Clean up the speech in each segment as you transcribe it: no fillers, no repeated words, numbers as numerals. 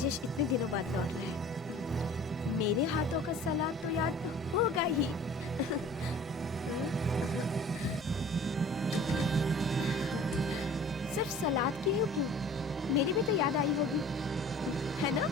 राजेश इतने दिनों बाद लौट रहे हैं, मेरे हाथों का सलाद तो याद होगा ही। सिर्फ सलाद की ही भूख, मेरी भी तो याद आई होगी, है ना?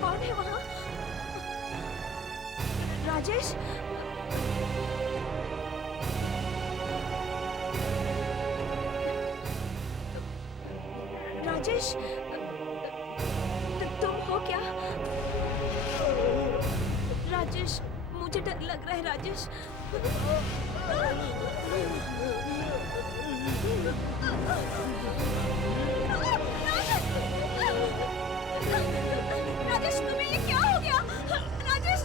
कौन है वहाँ? राजेश? राजेश, तुम हो क्या? राजेश, मुझे डर लग रहा है राजेश। राजेश, तुम्हें ये क्या हो गया? राजेश,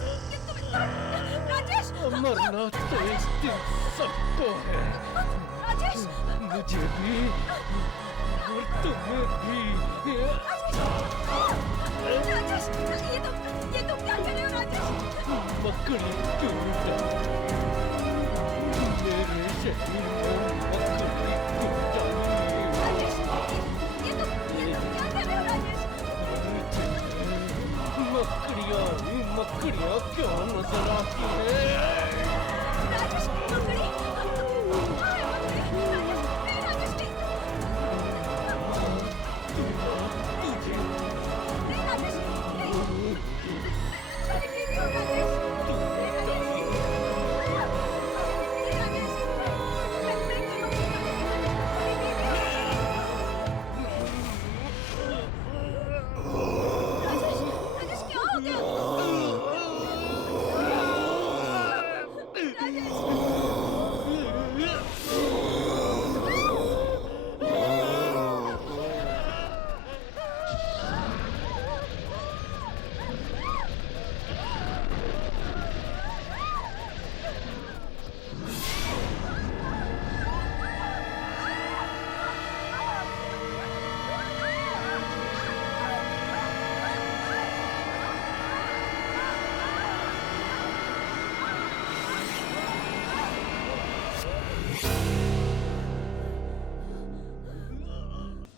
राजेश! मरना तो एक दिन सबको है, राजेश! मुझे भी और तुम्हें भी। राजेश, ये तुम क्या कर रहे हो राजेश? मकड़ी टूटा, मेरे शरीर में मकड़ी टूटा। राजेश, ये तुम क्या कर रहे हो राजेश? मकड़ियाँ क्यों नजर आती है? राजेश, मकड़ी! कहाँ है मकड़ी? राजेश, नहीं राजेश, नहीं! नहीं राजेश, नहीं! अरे नहीं हो राजेश! नहीं राजेश! नहीं राजेश! मैं क्यों? राजेश, राजेश क्या हो गया?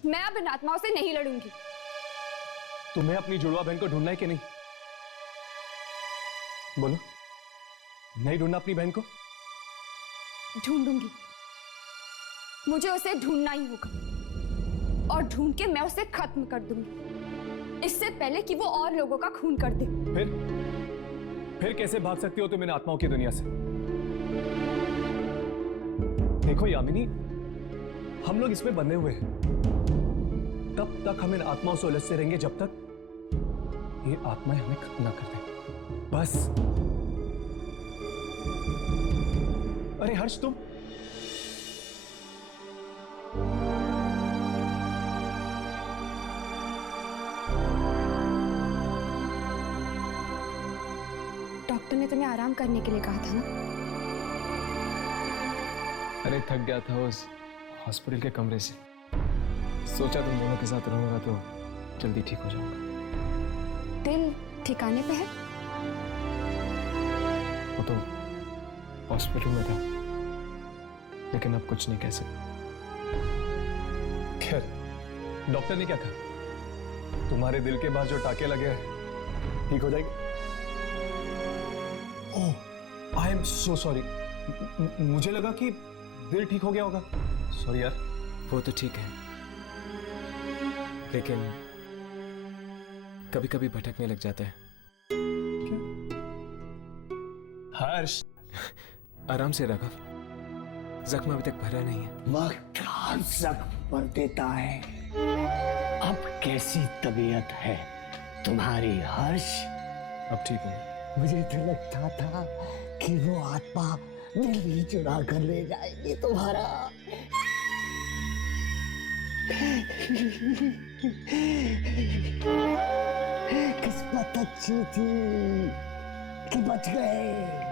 मैं अब इन आत्माओं से नहीं लड़ूंगी। तुम्हें अपनी जुड़वा बहन को ढूंढना है कि नहीं? बोलो, नहीं ढूंढना अपनी बहन को? ढूंढूंगी, मुझे उसे ढूंढना ही होगा और ढूंढ के मैं उसे खत्म कर दूंगी, इससे पहले कि वो और लोगों का खून कर दे। फिर कैसे भाग सकती हो तुम इन आत्माओं की दुनिया से? देखो यामिनी, हम लोग इसमें बंधे हुए हैं, तब तक हम इन आत्माओं से उलझते रहेंगे जब तक ये आत्माएं हमें खत्म ना कर दें। बस। अरे हर्ष, तुम डॉक्टर ने तुम्हें आराम करने के लिए कहा था ना? अरे थक गया था उस हॉस्पिटल के कमरे से, सोचा तुम दोनों के साथ रहूंगा तो जल्दी ठीक हो जाऊंगा। दिल ठिकाने पे है? वो तो हॉस्पिटल में था, लेकिन अब कुछ नहीं कह सकते। खैर, डॉक्टर ने क्या कहा? तुम्हारे दिल के पास जो टाके लगे हैं ठीक हो जाएंगे। ओह, आई एम सो सॉरी। मुझे लगा कि दिल ठीक हो गया होगा। सॉरी यार। वो तो ठीक है, लेकिन कभी कभी भटकने लग जाता है। हर्ष, आराम से राघव, जख्म अभी तक भरा नहीं है। वक्त हर जख्म भर देता है। अब कैसी तबीयत है तुम्हारी हर्ष? अब ठीक है। मुझे तो लगता था कि वो आत्मा दिल ही चुरा कर ले जाएगी तुम्हारा। किस किस्मत अच्छी थी कि बच गए।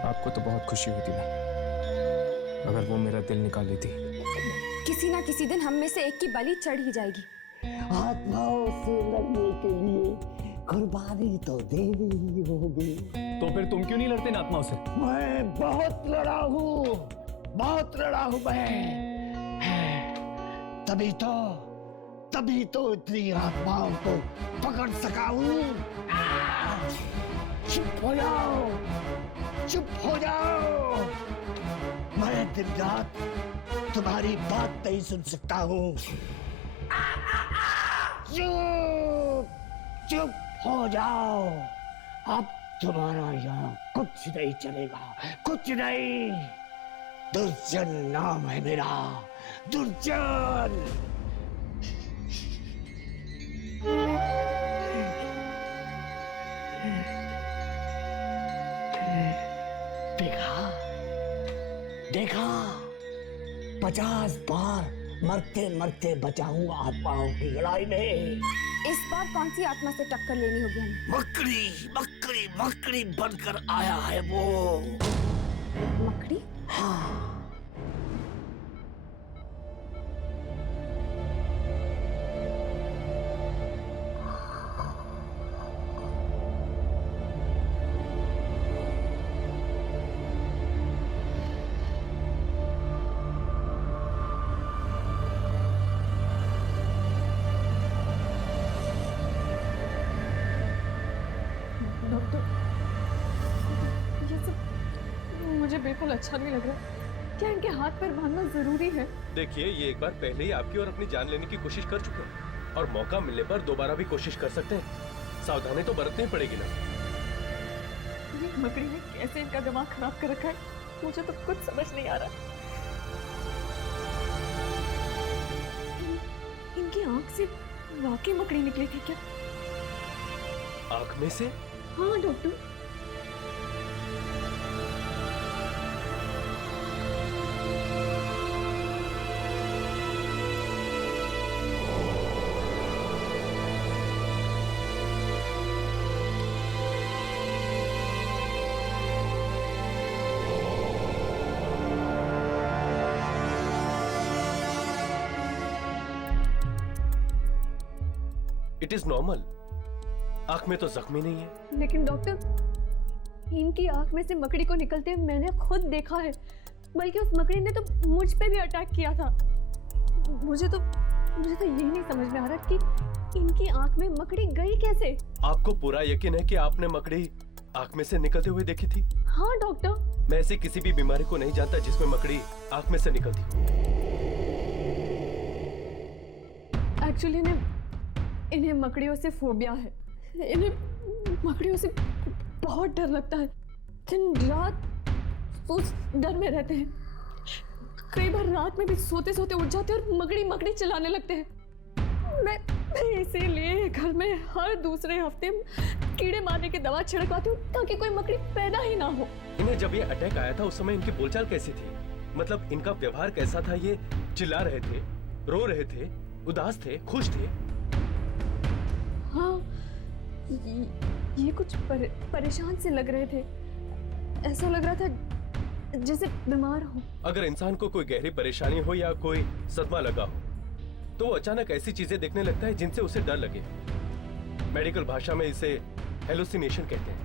आपको तो बहुत खुशी होती ना अगर वो मेरा दिल निकाल लेती। किसी ना किसी दिन हम में से एक की बलि चढ़ ही जाएगी। आत्माओं से लड़ने के लिए कुर्बानी तो देनी ही होगी। तो फिर तुम क्यों नहीं लड़ते इन आत्माओं से? मैं बहुत लड़ा हूँ मैं। तभी तो इतनी आत्माओं को पकड़ सका हूँ। चुप हो जाओ। मैं दिन रात तुम्हारी बात नहीं सुन सकता हूँ। चुप हो जाओ। अब तुम्हारा यहाँ कुछ नहीं चलेगा, कुछ नहीं। दुर्जन नाम है मेरा, दुर्जन। देखा 50 बार मरते मरते बचा हूँ आत्माओं की लड़ाई में। इस बार कौन सी आत्मा से टक्कर लेनी होगी हमें? मकड़ी बनकर आया है वो। मकड़ी? हाँ। मुझे बिल्कुल अच्छा नहीं लग रहा। क्या इनके हाथ पैर बांधना जरूरी है? देखिए, ये एक बार पहले ही आपकी और अपनी जान लेने की कोशिश कर चुके हैं और मौका मिलने पर दोबारा भी कोशिश कर सकते हैं। सावधानी तो बरतनी पड़ेगी ना। ये मकड़ी ने कैसे इनका दिमाग खराब कर रखा है, मुझे तो कुछ समझ नहीं आ रहा। इनकी आंख से वाकई मकड़ी निकली थी क्या? आंख में से? हाँ डॉक्टर। It is normal. आंख में तो जख्मी नहीं है। लेकिन डॉक्टर, इनकी आंख में से मकड़ी को निकलते मैंने खुद देखा है, बल्कि उस मकड़ी ने तो मुझ पे भी अटैक किया था। मुझे तो यही नहीं समझ में आ रहा कि इनकी आंख में मकड़ी गई कैसे। आपको पूरा यकीन है कि आपने मकड़ी आंख में से निकलते हुए देखी थी? हाँ डॉक्टर। मैं ऐसी किसी भी बीमारी को नहीं जानता जिसमें मकड़ी आंख में से निकलती हो। एक्चुअली इन्हें मकड़ियों से फोबिया है। इन्हें मकड़ियों से बहुत डर लगता है। दिन रात उस डर में रहते हैं। कई बार रात में भी सोते सोते उठ जाते हैं और मकड़ी चिल्लाने लगते हैं। मैं इसीलिए घर में हर दूसरे हफ्ते कीड़े मारने की दवा छिड़कवाती हूँ ताकि कोई मकड़ी पैदा ही ना हो। इन्हें जब ये अटैक आया था उस समय इनकी बोलचाल कैसी थी? मतलब इनका व्यवहार कैसा था? ये चिल्ला रहे थे, रो रहे थे, उदास थे, खुश थे? हाँ, ये कुछ परेशान से लग रहे थे। ऐसा लग रहा था जैसे बीमार हो। अगर इंसान को कोई गहरी परेशानी हो या कोई सदमा लगा हो तो वो अचानक ऐसी चीजें देखने लगता है जिनसे उसे डर लगे। मेडिकल भाषा में इसे हेलुसिनेशन कहते हैं।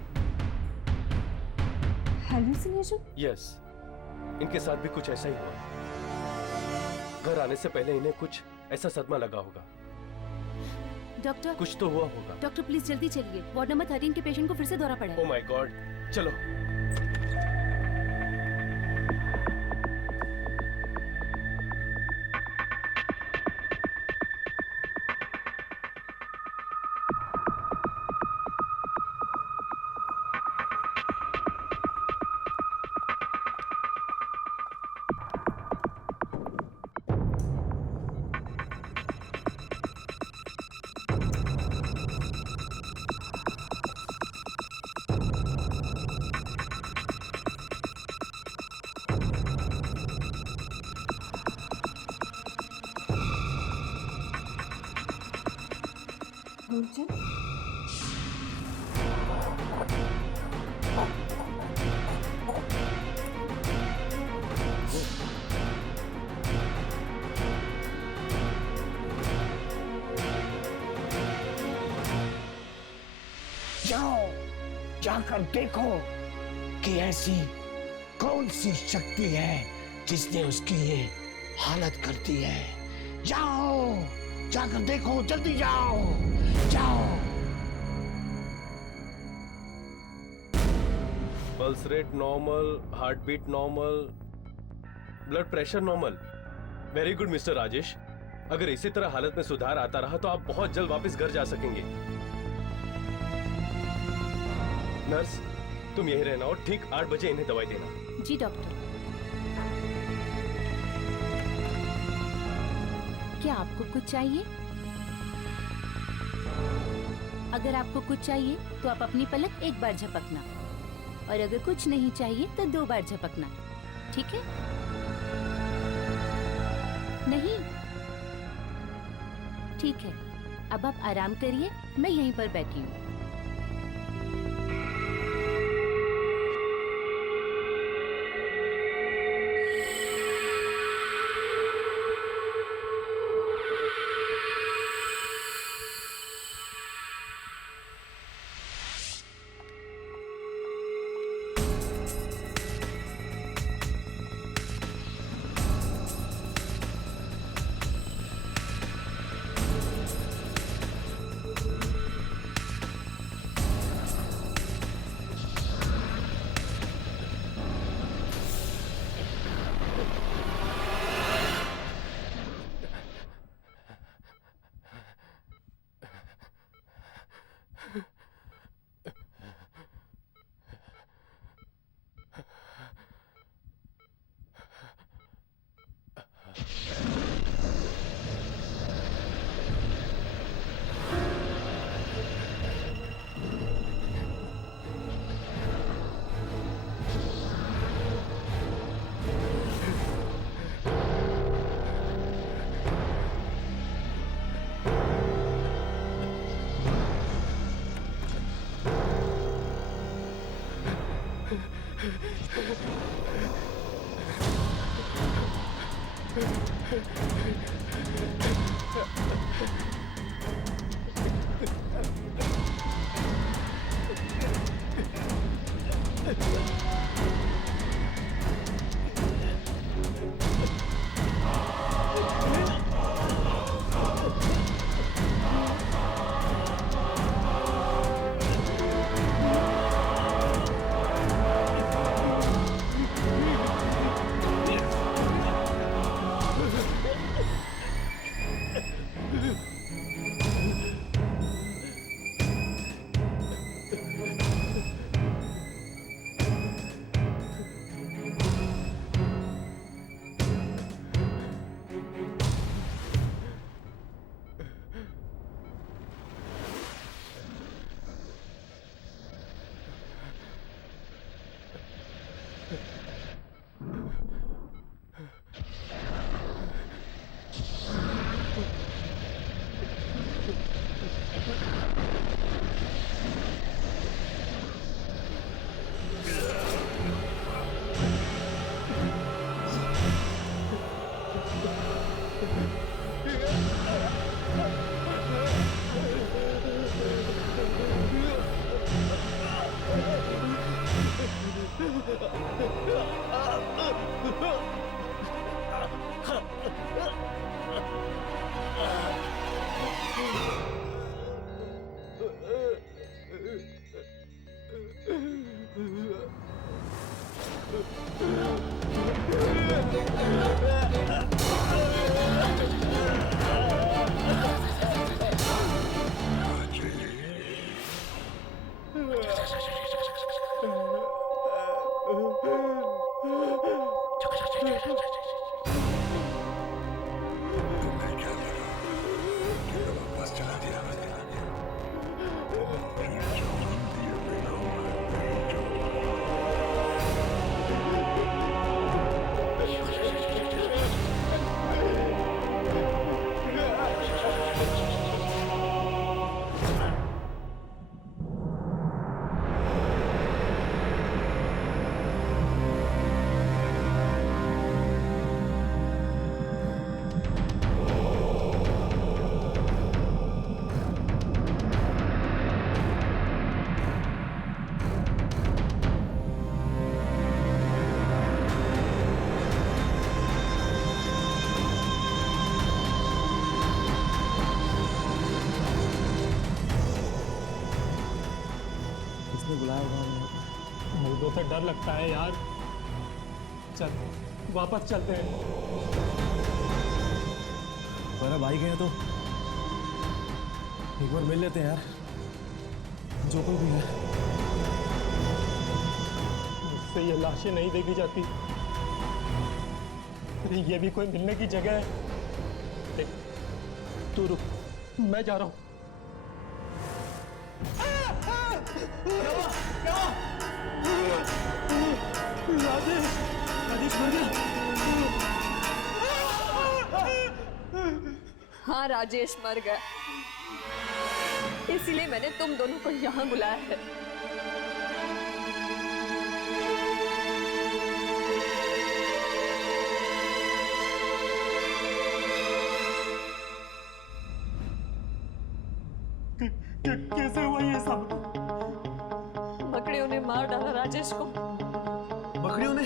हेलुसिनेशन? यस, इनके साथ भी कुछ ऐसा ही हुआ। घर आने से पहले इन्हें कुछ ऐसा सदमा लगा होगा। डॉक्टर, कुछ तो हुआ होगा। डॉक्टर प्लीज जल्दी चलिए। वार्ड नंबर 13 के पेशेंट को फिर से दौरा पड़ा है। ओह माय गॉड, चलो। दुर्जन? जाओ, जाकर देखो कि ऐसी कौन सी शक्ति है जिसने उसकी ये हालत कर दी है। जाओ, जाकर देखो, जल्दी जाओ, जाओ। Pulse rate normal, heartbeat normal, blood pressure normal. Very good mister Rajesh. अगर इसी तरह हालत में सुधार आता रहा तो आप बहुत जल्द वापस घर जा सकेंगे। नर्स, तुम यही रहना और ठीक 8 बजे इन्हें दवाई देना। जी डॉक्टर। क्या आपको कुछ चाहिए? अगर आपको कुछ चाहिए तो आप अपनी पलक एक बार झपकना, और अगर कुछ नहीं चाहिए तो 2 बार झपकना, ठीक है? नहीं? ठीक है, अब आप आराम करिए, मैं यहीं पर बैठी हूँ। किसने बुलाया होगा हमें? मुझे तो डर लगता है यार। चल वापस चलते हैं। पर अब आई गए हैं तो एक बार मिल लेते हैं यार, जो कोई भी है। मुझसे ये लाशें नहीं देखी जाती। अरे ये भी कोई मिलने की जगह है? देख, तू रुक, मैं जा रहा हूं। राजेश, राजेश मर गया। हाँ, राजेश मर गया, इसीलिए मैंने तुम दोनों को यहाँ बुलाया है। कैसे हुआ ये सब? मकड़ियों ने मार डाला राजेश को। मकड़ियों ने?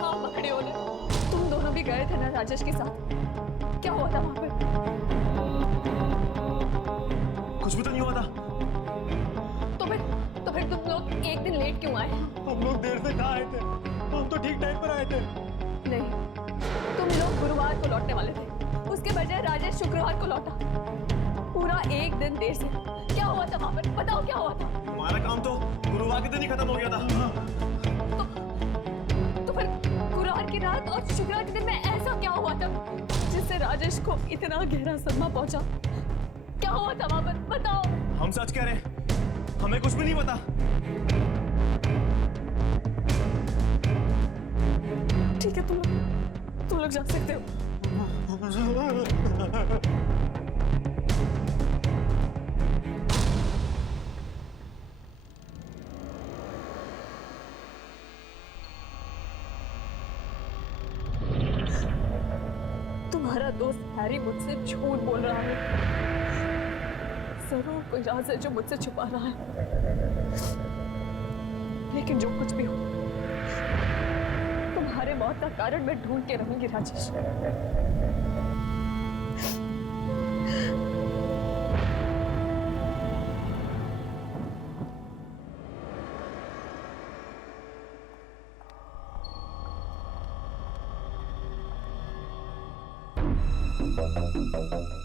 हाँ, मकड़ियों ने। तुम दोनों भी गए थे ना राजेश के साथ? क्या हुआ था वहां पे? कुछ भी तो नहीं हुआ था। तो फिर तुम लोग एक दिन लेट क्यों आए? हम लोग देर से कहाँ आए थे? हम तो ठीक टाइम पर आए थे। नहीं, तुम लोग गुरुवार को लौटने वाले थे, उसके बजाय राजेश शुक्रवार को लौटा, पूरा एक दिन देर से। क्या हुआ था वहां पर? बताओ क्या हुआ था? हमारा काम तो गुरुवार के दिन ही खत्म हो गया था। तो फिर गुरुवार की रात और शुक्रवार के दिन में ऐसा क्या हुआ था जिससे राजेश को इतना गहरा सदमा पहुंचा? क्या हुआ था वहां पर? बताओ। हम सच कह रहे हैं, हमें कुछ भी नहीं पता। ठीक है, तुम लोग जा सकते हो। तुम्हारा दोस्त हैरी मुझसे झूठ बोल रहा है। जरूर कोई राज है जो मुझसे छुपा रहा है। लेकिन जो कुछ भी हो, तुम्हारे मौत का कारण मैं ढूंढ के रहूंगी राजेश।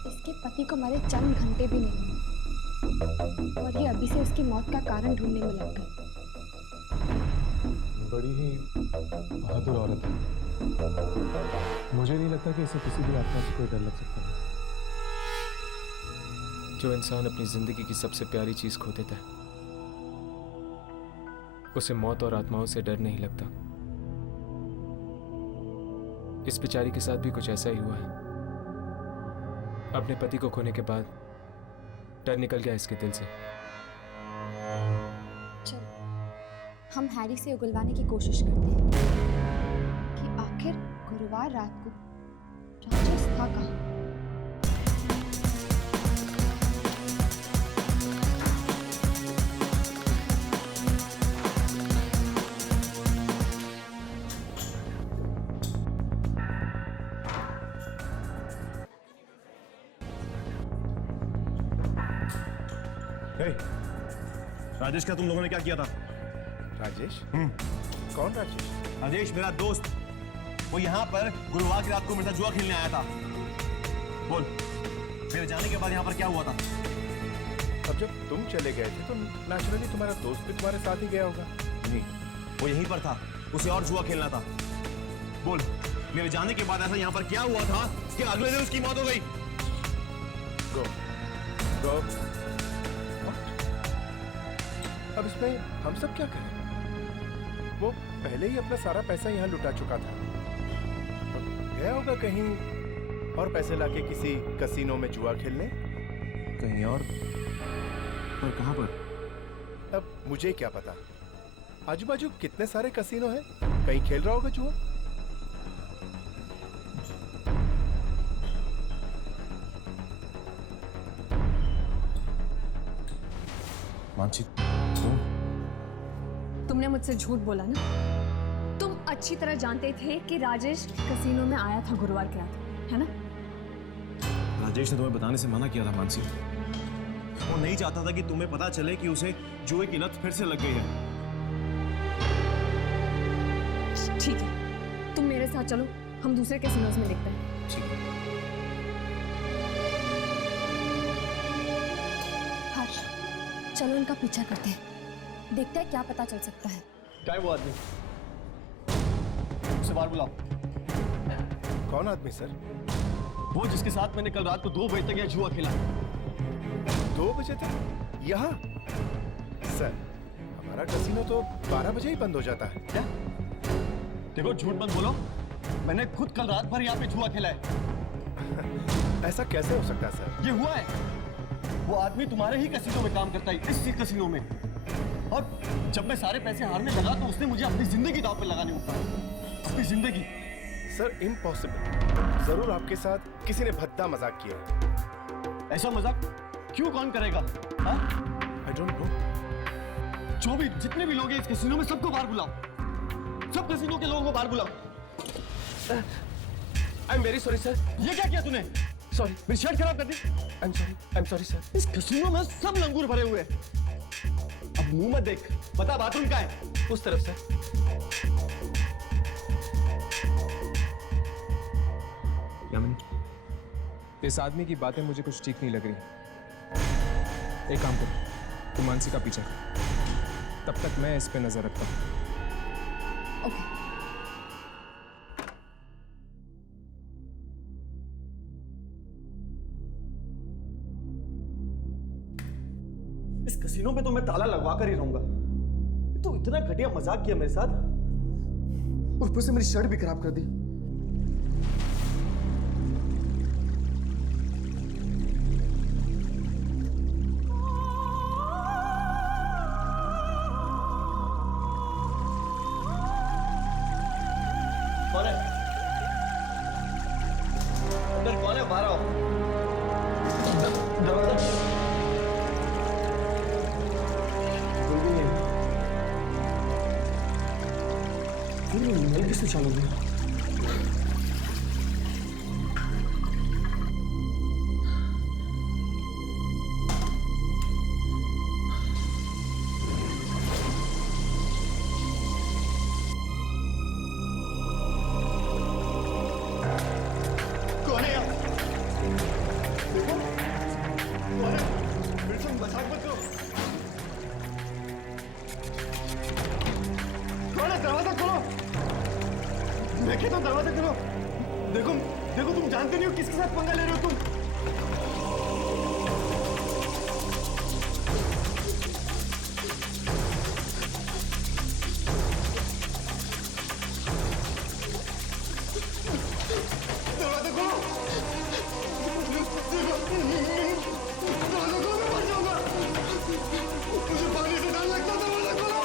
इसके पति को मरे चंद घंटे भी नहीं हुए और ये अभी से उसकी मौत का कारण ढूंढने में लग गए। बड़ी ही बहादुर औरत है। मुझे नहीं लगता कि इसे किसी भी आत्मा से कोई डर लग सकता है। जो इंसान अपनी जिंदगी की सबसे प्यारी चीज खो देता है, उसे मौत और आत्माओं से डर नहीं लगता। इस बेचारी के साथ भी कुछ ऐसा ही हुआ है। अपने पति को खोने के बाद डर निकल गया इसके दिल से। चलो, हम हैरी से उगलवाने की कोशिश करते हैं कि आखिर गुरुवार रात को राजेश था कहाँ। राजेश, क्या तुम लोगों ने क्या किया था? राजेश? कौन राजेश? राजेश मेरा दोस्त, वो यहाँ पर गुरुवार की रात को मेरे साथ जुआ खेलने आया था। बोल, मेरे जाने के बाद यहाँ पर क्या हुआ था? अब जब तुम चले गए थे तो नेचुरली तुम्हारा दोस्त भी तुम्हारे साथ ही गया होगा। नहीं, वो यहीं पर था, उसे और जुआ खेलना था। बोल, मेरे जाने के बाद ऐसा यहाँ पर क्या हुआ था कि अगले दिन उसकी मौत हो गई? गो गो। अब इसमें हम सब क्या करें? वो पहले ही अपना सारा पैसा यहाँ लुटा चुका था। गया होगा कहीं और पैसे लाके किसी कसीनो में जुआ खेलने। कहीं और? पर कहाँ पर? अब मुझे क्या पता, आजू बाजू कितने सारे कसीनो हैं, कहीं खेल रहा होगा जुआ। मानसी, तुमने मुझसे झूठ बोला ना। तुम अच्छी तरह जानते थे कि राजेश कसीनो में आया था गुरुवार की रात, है ना? राजेश ने तुम्हें बताने से मना किया था मानसी। वो नहीं चाहता था कि तुम्हें पता चले कि उसे जुए की लत फिर से लग गई है। ठीक है, तुम मेरे साथ चलो, हम दूसरे कैसीनोज में देखते हैं। ठीक है। हर्ष, चलो इनका पीछा करते हैं, देखते हैं क्या पता चल सकता है। क्या है वो आदमी? उसे बाहर बुलाओ। कौन आदमी सर? वो जिसके साथ मैंने कल रात को 2 बजे तक यह जुआ खेला। 2 बजे तक यहाँ? सर, हमारा कैसीनो तो 12 बजे ही बंद हो जाता है। क्या? देखो, झूठ मत बोलो, मैंने खुद कल रात भर यहाँ पे जुआ खेला है। ऐसा कैसे हो सकता है सर? ये हुआ है। वो आदमी तुम्हारे ही कैसीनो में काम करता है, इसी कैसीनो में। और जब मैं सारे पैसे हारने लगा तो उसने मुझे अपनी जिंदगी दांव पे लगाने को कहा। अपनी जिंदगी। Sir, impossible. जरूर आपके साथ किसी ने भद्दा मजाक किया है। ऐसा मजाक क्यों कौन करेगा? हाँ? I don't know। जो भी जितने भी लोग हैं इस कैसीनो में, सबको बाहर बुलाओ। सब कैसीनो के लोगों को बाहर बुलाओ। I am very sorry sir. ये क्या किया तूने? सॉरी, मेरी शर्ट खराब कर दी। I am sorry sir. इस कैसीनो में सब लंगूर भरे हुए हैं। अब मुंह मत देख, बता बाथरूम कहाँ है? उस तरफ सर। यामिनी, इस आदमी की बातें मुझे कुछ ठीक नहीं लग रही। एक काम करो, तुम मानसी का पीछा करो, तब तक मैं इस पे नजर रखता हूँ। ओके। इस कैसीनो में तो मैं ताला लगवा कर ही रहूंगा। तो इतना घटिया मजाक किया मेरे साथ, और ऊपर से मेरी शर्ट भी खराब कर दी। कौन है? अंदर कौन है? बाहर आओ। दरवाजा मैं किससे चालू गया? कौन है यार? देखो, कौन है? बिल्कुल मजाक मत करो। कौन है? दरवाजा खोलो। मैं कहता हूँ दरवाजा खोलो। देखो देखो, तुम जानते नहीं हो किसके साथ पंगा ले रहे हो तुम। दरवाजा खोलो। दरवाजा खोलो, मैं मर जाऊंगा। मुझे पानी से डर लगता है। दरवाजा खोलो।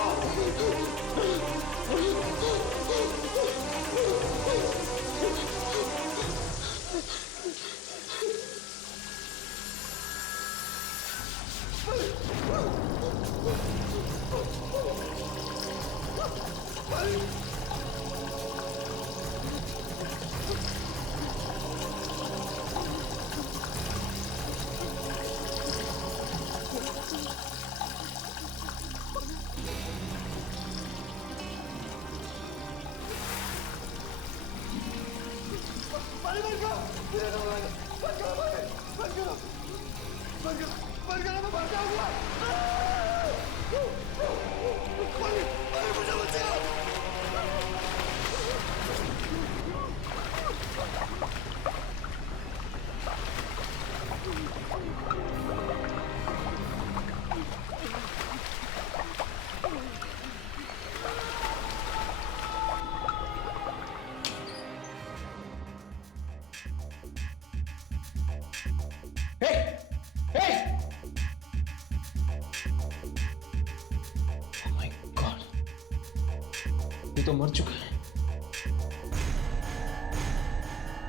ये तो मर चुका है।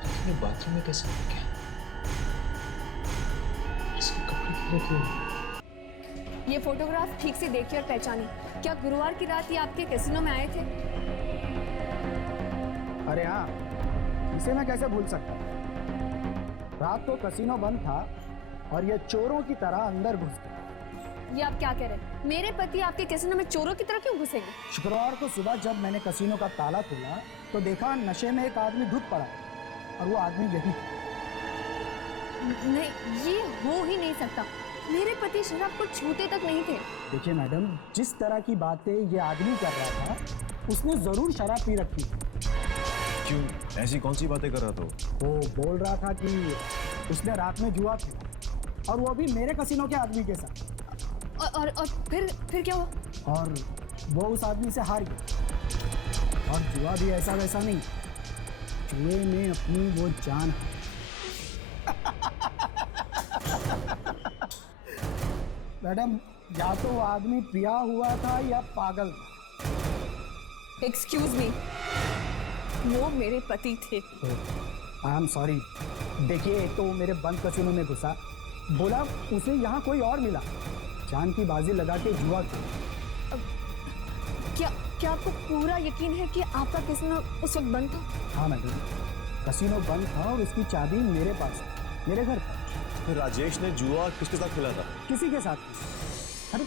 लेकिन ये बाथरूम में कैसे आ गया? इसके कपड़े गीले क्यों? ये फोटोग्राफ ठीक से देखिए और पहचानिए। क्या गुरुवार की रात ये आपके कैसीनो में आए थे? अरे हाँ, इसे मैं कैसे भूल सकता। रात को कैसीनो बंद था और ये चोरों की तरह अंदर घुस गए। ये आप क्या कह रहे हैं? मेरे पति आपके कैसीनो में चोरों की तरह क्यों घुसेंगे? शुक्रवार को सुबह जब मैंने कैसीनो का ताला खोला तो देखा नशे में एक आदमी धुत पड़ा और वो आदमी यही था। नहीं, ये हो ही नहीं सकता। मेरे पति शराब को छूते तक नहीं थे। देखिए मैडम, जिस तरह की बातें ये आदमी कर रहा था उसने जरूर शराब पी रखी थी। क्यों, ऐसी कौन सी बातें कर रहा था? वो बोल रहा था कि उसने रात में जुआ खेला और वो भी मेरे कैसीनो के आदमी के साथ। और फिर क्या हुआ? और वो उस आदमी से हार गया। और जुआ भी ऐसा वैसा नहीं, जुए में अपनी वो जान। मैडम, या तो वो आदमी पिया हुआ था या पागल था। एक्सक्यूज मी, वो मेरे पति थे। आई एम सॉरी। देखिए, एक तो वो मेरे बंद कैसीनो में घुसा, बोला उसे यहाँ कोई और मिला, जान की बाजी लगा के जुआ खेला। क्या आपको पूरा यकीन है कि आपका कैसीनो उस वक्त बंद था? हाँ मैडम, कैसीनो बंद था और उसकी चाबी मेरे पास है, मेरे घर पर। फिर राजेश ने जुआ किसके साथ खेला था? किसी के साथ। अरे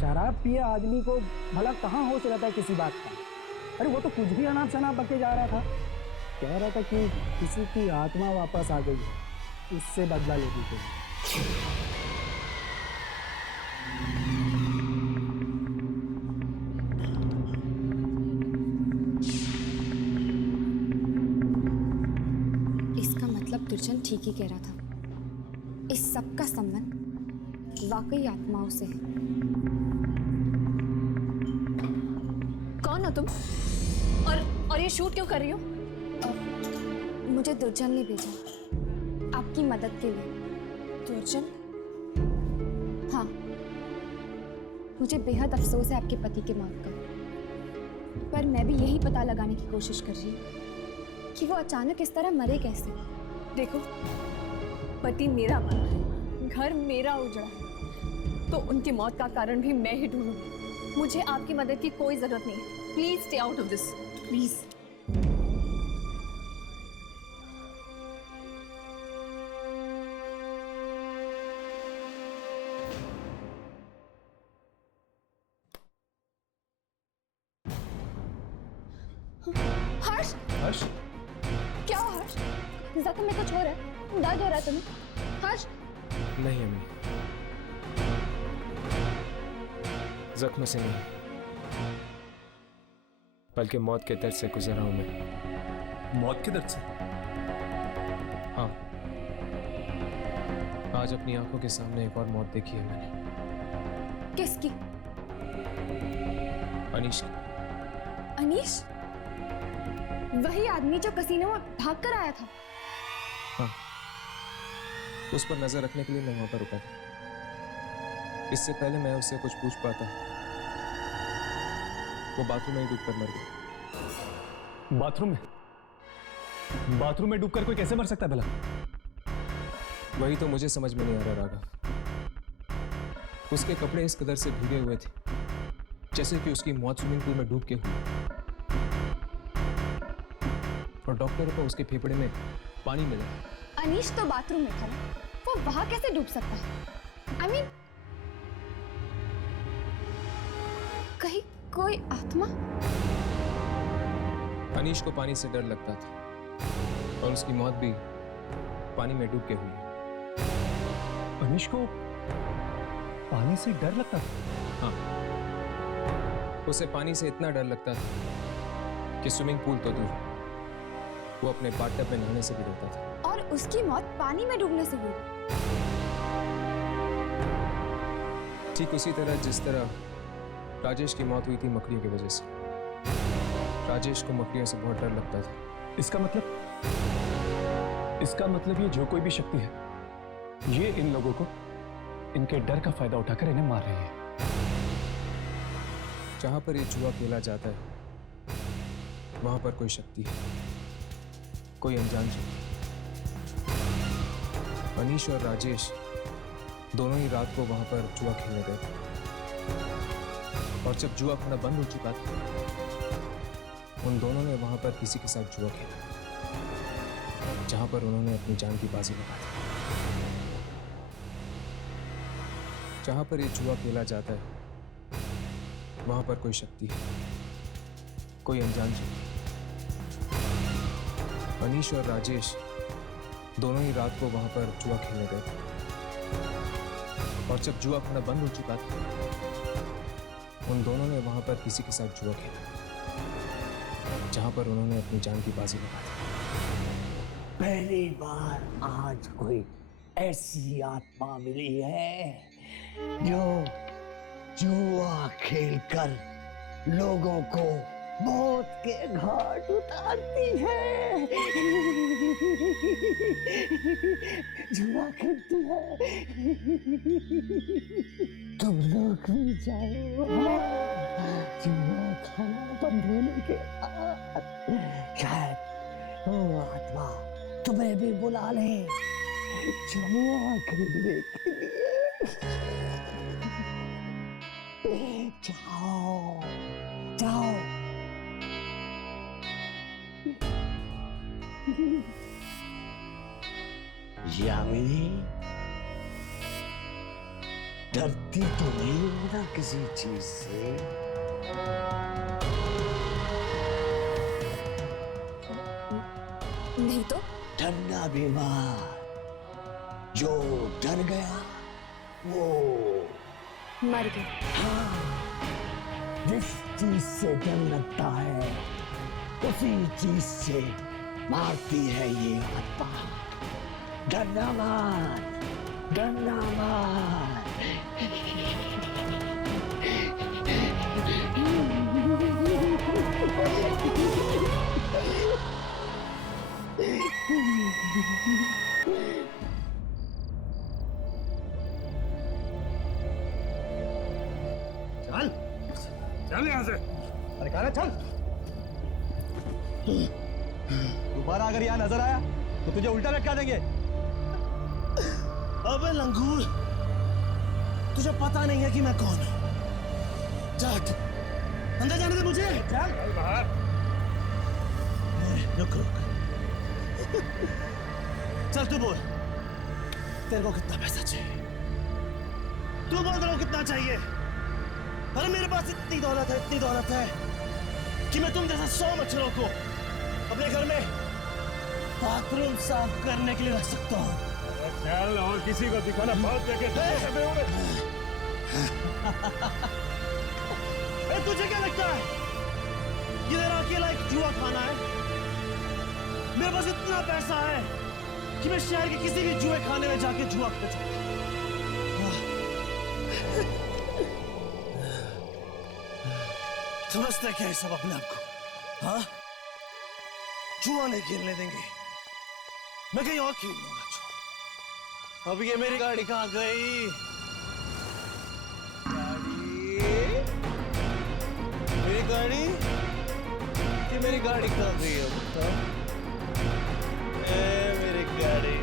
शराब पिए आदमी को भला कहाँ होश रहता है किसी बात का। अरे वो तो कुछ भी अनाप शनाप बके जा रहा था, कह रहा था कि किसी की आत्मा वापस आ गई है, उससे बदला लेगी कोई। इसका मतलब दुर्जन ठीक ही कह रहा था। इस सब का संबंध वाकई आत्माओं से है। कौन हो तुम? और ये शूट क्यों कर रही हो? मुझे दुर्जन ने भेजा आपकी मदद के लिए। दुर्जन? हाँ, मुझे बेहद अफसोस है आपके पति के मौत का, पर मैं भी यही पता लगाने की कोशिश कर रही हूँ कि वो अचानक इस तरह मरे कैसे। देखो, पति मेरा मरा है, घर मेरा उजड़ा है, तो उनकी मौत का कारण भी मैं ही ढूंढूंगी। मुझे आपकी मदद की कोई जरूरत नहीं है। Please stay out of this, please. Harsh, Harsh, क्या हुआ हर्ष? जख्म में कुछ हो रहा है? दर्द हो रहा है तुम्हें? हर्ष? नहीं अम्मी, जख्म से नहीं, बल्कि मौत के दर्द से गुजरा हूं मैं। मौत के दर्द से? हाँ, आज अपनी आंखों के सामने एक और मौत देखी है मैंने। किसकी? अनीश की। अनीश? वही आदमी जो कैसीनो में भागकर आया था? हाँ, उस पर नजर रखने के लिए मैं वहां पर रुका था। इससे पहले मैं उससे कुछ पूछ पाता, वो बाथरूम में ही डूबकर मर गई। बाथरूम में? बाथरूम में डूबकर कोई कैसे मर सकता है भला? वही तो मुझे समझ में नहीं आ रहा राघव। उसके कपड़े इस कदर से भीगे हुए थे जैसे कि उसकी मौत स्विमिंग पूल में डूब के हुई, और डॉक्टरों को उसके फेफड़े में पानी मिला। अनीश तो बाथरूम में था, वो वहां कैसे डूब सकता है? I mean, कहीं कोई आत्मा? अनीश को पानी से डर लगता था और उसकी मौत भी पानी में डूब के हुई। अनीश को पानी से डर लगता था? हाँ, उसे पानी से इतना डर लगता था कि स्विमिंग पूल तो दूर, वो अपने बाथटब में नहाने से भी डरता था। और उसकी मौत पानी में डूबने से हुई? ठीक उसी तरह जिस तरह राजेश की मौत हुई थी मकड़ियों की वजह से। राजेश को मकड़ियों से बहुत डर लगता था। इसका मतलब ये जो कोई भी शक्ति है, ये इन लोगों को इनके डर का फायदा उठाकर इन्हें मार रही है। जहां पर ये जुआ खेला जाता है वहां पर कोई शक्ति है, कोई अनजान शक्ति। अनीश और राजेश दोनों ही रात को वहां पर जुआ खेलने गए थे, और जब जुआ खाना बंद हो चुका था उन दोनों ने वहां पर किसी के साथ जुआ खेला जहां पर उन्होंने अपनी जान की बाजी लगा दी। जहां पर ये जुआ खेला जाता है वहां पर कोई शक्ति है, कोई अनजान शक्ति। अनीश और राजेश दोनों ही रात को वहां पर जुआ खेलने गए थे और जब जुआ खाना बंद हो चुका था उन दोनों ने वहां पर किसी के साथ जुआ खेला जहां पर उन्होंने अपनी जान की बाजी लगा दी। पहली बार आज कोई ऐसी आत्मा मिली है जो जुआ खेलकर लोगों को मौत के घाट उतारती है। जुआ खेलती है। तुम लोग भी जाओ जुआ खाना बंद होने के बाद शायद वो आत्मा तुम्हें भी बुला ले जुआ खेलने के लिए। जाओ जाओ। यामिनी, डरती तो नहीं हो ना किसी चीज से? नहीं तो डरना बीमार, जो डर गया वो मर गया। हाँ, जिस चीज से डर लगता है उसी चीज से मारती है ये आत्मा। डरना मत, डरना मत। चल चल यहाँ से। अरे कहा चल। दोबारा अगर यहाँ नजर आया तो तुझे उल्टा लटका देंगे। अबे लंगूर, तुझे पता नहीं है कि मैं कौन हूँ। जा अंदर जाने दे मुझे। चल बाहर। रुक रुक। चल तू बोल, तेरे को कितना पैसा चाहिए? तू बोल तेरे को कितना चाहिए? अरे मेरे पास इतनी दौलत है कि मैं तुम जैसा 100 मच्छरों को अपने घर में बाथरूम साफ करने के लिए रख सकता हूँ। चल और किसी को दिखाना बहुत देखे। तुझे क्या लगता है ये मेरा अकेला एक जुआ खाना है? मेरे पास इतना पैसा है कि मैं शहर के किसी भी जुए खाने में जाके जुआ खेल सकता हूँ। समझते क्या है सब अपने आप को? हाँ, जुआ नहीं खेलने देंगे, मैं कहीं और खेल लूंगा जुआ। अब ये मेरी गाड़ी कहाँ गई? मेरी गाड़ी? कि मेरी गाड़ी कहाँ गई है? बताओ। मेरी गाड़ी।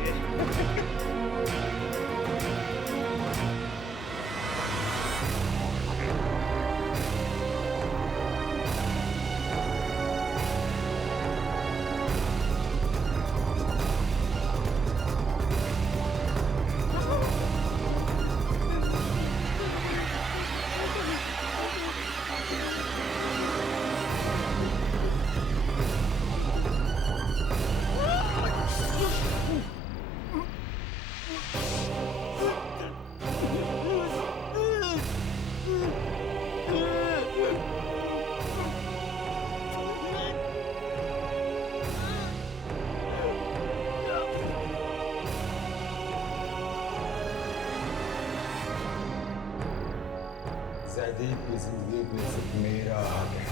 जयदीप की जिंदगी में सिर्फ मेरा हक है,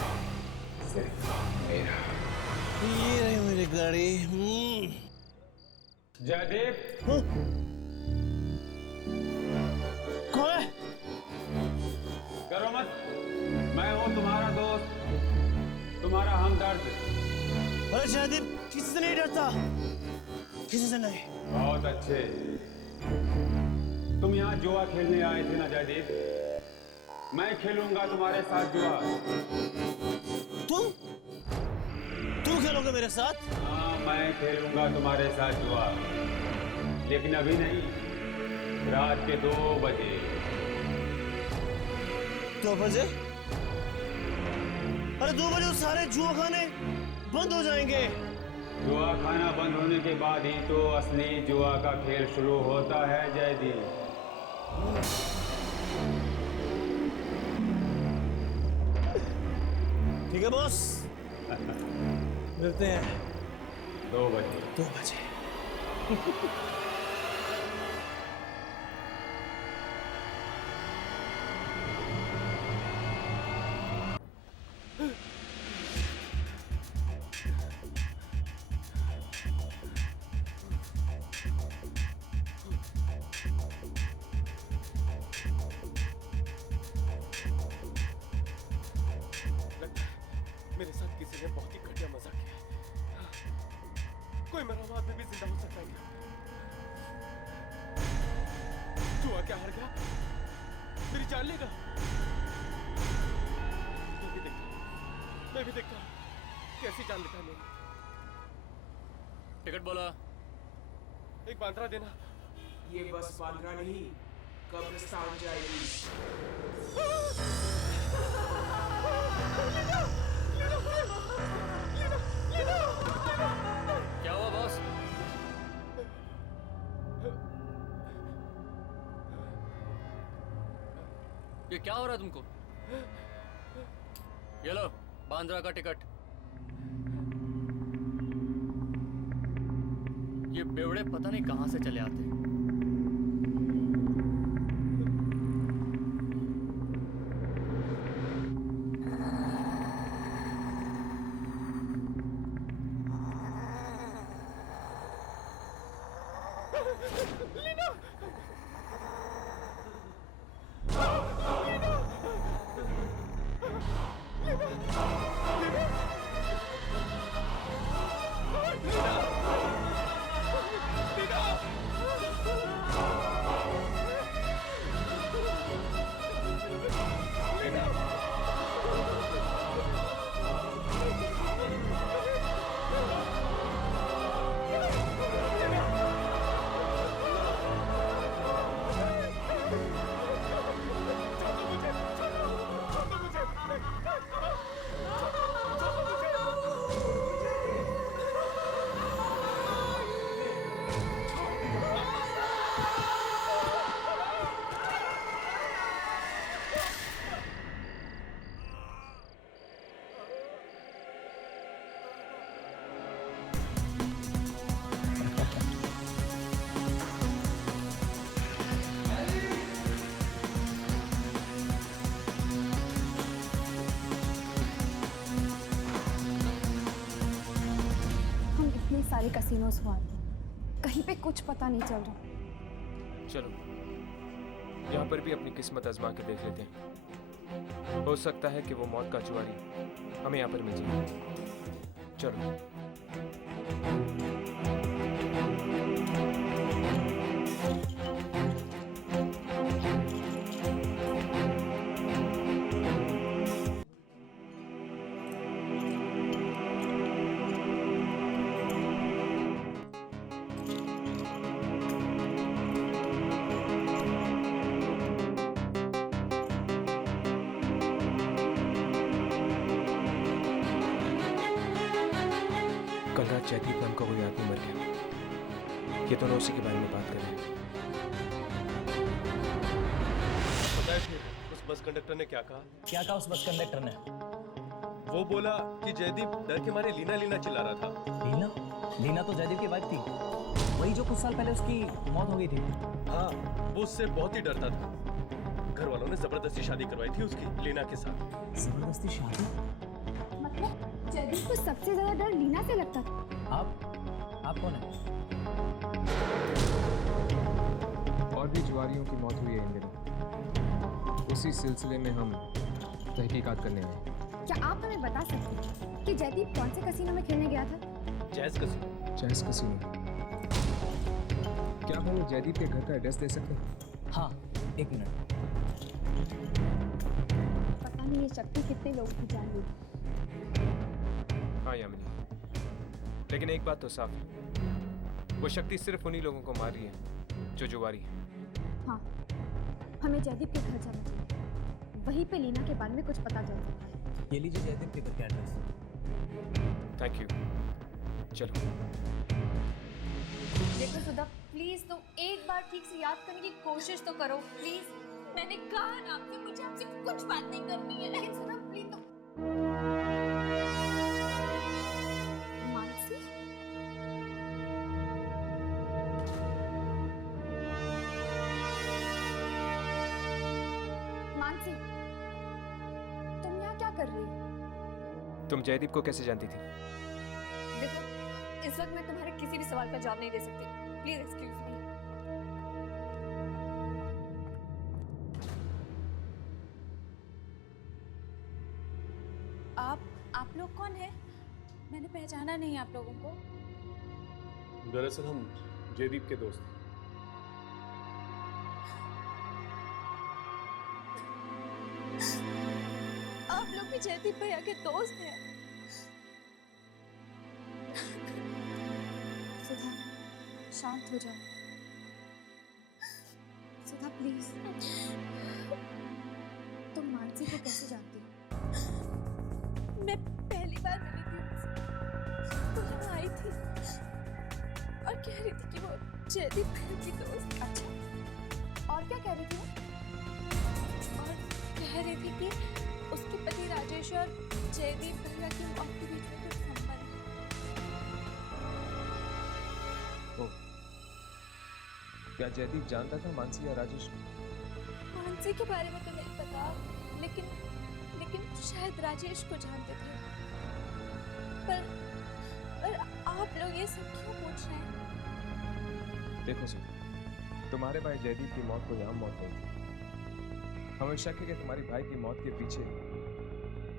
सिर्फ मेरा। ये रही मेरी गाड़ी। जयदीप। कौन है? करो मत, मैं हूँ तुम्हारा दोस्त, तुम्हारा हमदर्द। अरे जयदीप, किसी से नहीं डरता, किसी से नहीं। बहुत अच्छे। तुम यहाँ जुआ खेलने आए थे ना जयदीप? मैं खेलूंगा तुम्हारे साथ जुआ। तुम खेलोगे मेरे साथ? हाँ, मैं खेलूंगा तुम्हारे साथ जुआ, लेकिन अभी नहीं, रात के 2 बजे। 2 बजे? अरे 2 बजे सारे जुआ खाने बंद हो जाएंगे। जुआ खाना बंद होने के बाद ही तो असली जुआ का खेल शुरू होता है जयदीप। ठीक है बॉस, मिलते हैं 2 बजे। 2 बजे। मेरे साथ किसी ने बहुत ही घटिया मजाक किया है। कोई मेरा आदमी भी जिंदा हो सकता है क्या? जुआ क्या हार गया? मेरी जान लेगा? मैं भी देखता हूँ कैसी जान लेता है मेरी। टिकट बोला। एक बांद्रा देना। ये बस बांद्रा नहीं, कब्रिस्तान जाएगी। क्या हुआ बॉस? ये क्या हो रहा है तुमको? ये लो बांद्रा का टिकट। ये बेवड़े पता नहीं कहां से चले आते हैं। सारे कसिनोस हुआ कहीं पे कुछ पता नहीं चल रहा। चलो यहाँ पर भी अपनी किस्मत आजमा के देख लेते हैं। हो सकता है कि वो मौत का जुआरी हमें यहाँ पर मिल जाए। चलो। कल रात जयदीप नाम का कोई आदमी मर गया। ये दोनों उसी के बारे में बात कर रहे हैं। पता है फिर उस बस कंडक्टर ने क्या कहा? क्या कहा उस बस कंडक्टर ने? वो बोला कि जयदीप डर के मारे लीना लीना चिल्ला रहा था। लीना? लीना तो जयदीप की वाइफ थी, वही जो कुछ साल पहले उसकी मौत हो गई थी। हाँ, वो उससे बहुत ही डरता था। घर वालों ने जबरदस्ती शादी करवाई थी उसकी लीना के साथ। जबरदस्ती शादी? मतलब जयदीप को सबसे ज्यादा डर लीना से लगता था। आप कौन है? और भी जुआरियों की मौत हुई है इन दिनों। उसी सिलसिले में हम तहकीकात करने आए। क्या आप हमें बता सकते हैं कि जयदीप कौन से कसिनो में खेलने गया था? Jazz casino. Jazz casino. क्या आप हमें जयदीप के घर का एड्रेस दे सकते हैं? हाँ, 1 मिनट। पता नहीं ये शक्ति कितने लोगों की जान ली। हाँ यामिनी, लेकिन एक बात तो साफ है, वो शक्ति सिर्फ उन्हीं लोगों को मार रही है जो जुआरी है। हाँ, हमें जयदीप के घर जाना चाहिए। वहीं पे लीना के बारे में कुछ पता चल सकता है। ये लीजिए जयदीप के घर का एड्रेस। Thank you. चलो। देखो सुधा, प्लीज तुम एक बार ठीक से याद करने की कोशिश तो करो प्लीज। मैंने कहा ना आपसे, मुझे आपसे कुछ बात नहीं करनी है। सुधा प्लीज तुम। मानसी, मानसी, तुम यहाँ क्या कर रही हो? तुम जयदीप को कैसे जानती थी? देखो, इस वक्त मैं तुम्हारे किसी भी सवाल का जवाब नहीं दे सकती। Please excuse me. आप लोग कौन हैं? मैंने पहचाना नहीं आप लोगों को। दरअसल हम जयदीप के दोस्त हैं। आप लोग भी जयदीप भैया के दोस्त हैं? सुधा, शांत हो जाओ। सुधा प्लीज। तुम मानसी को कैसे जानती हो? मैं पहली बार मिली थी उनसे, तो यहाँ आई थी और कह रही थी कि वो जयदीप भैया की दोस्त। अच्छा, और क्या कह रही थी वो? और कह रही थी कि उसके पति राजेश और जयदीप भैया की मौत के बीच में कुछ संबंध है। क्या जयदीप जानता था मानसी या राजेश को? मानसी के बारे में तो नहीं पता, लेकिन शायद राजेश को जानते थे। पर आप लोग ये सब क्यों पूछ रहे हैं? देखो सुधा, तुम्हारे भाई जयदीप की मौत कोई आम मौत नहीं थी। हमें शक है कि तुम्हारे भाई की मौत के पीछे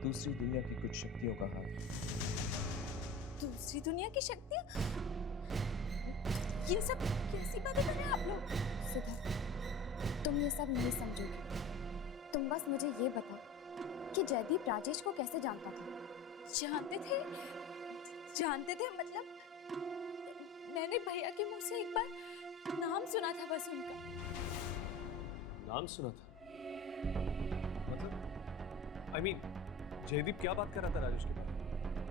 दूसरी दुनिया की कुछ शक्तियों का हाथ है। दूसरी दुनिया की शक्तियाँ? ये सब कैसी बातें कर रहे हैं आप लोग? सुधा, तुम ये सब नहीं समझोगे। तुम बस मुझे ये बताओ कि जयदीप राजेश को कैसे जानता था? जानते थे मतलब मैंने भैया के मुंह से एक बार नाम सुना था, बस उनका नाम सुना था? मतलब I mean, जयदीप क्या बात कर रहा था राजेश के बारे में?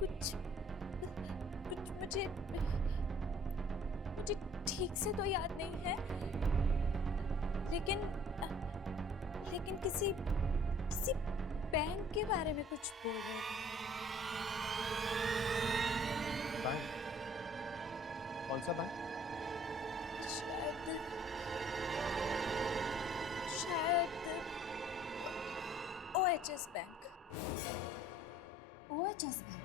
कुछ मुझे ठीक से तो याद नहीं है, लेकिन किसी बैंक के बारे में कुछ बोल रहे थे। बैंक? कौन सा बैंक? शायद OHS bank. OHS bank?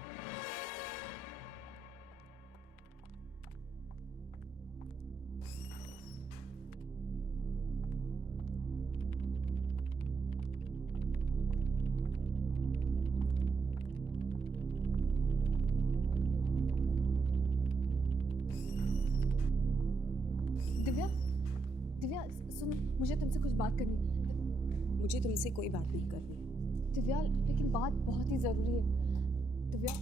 Divya सुन, मुझे तुमसे कुछ बात करनी है। मुझे तुमसे कोई बात नहीं करनी। दिव्या, लेकिन बात बहुत ही ज़रूरी है। दिव्या,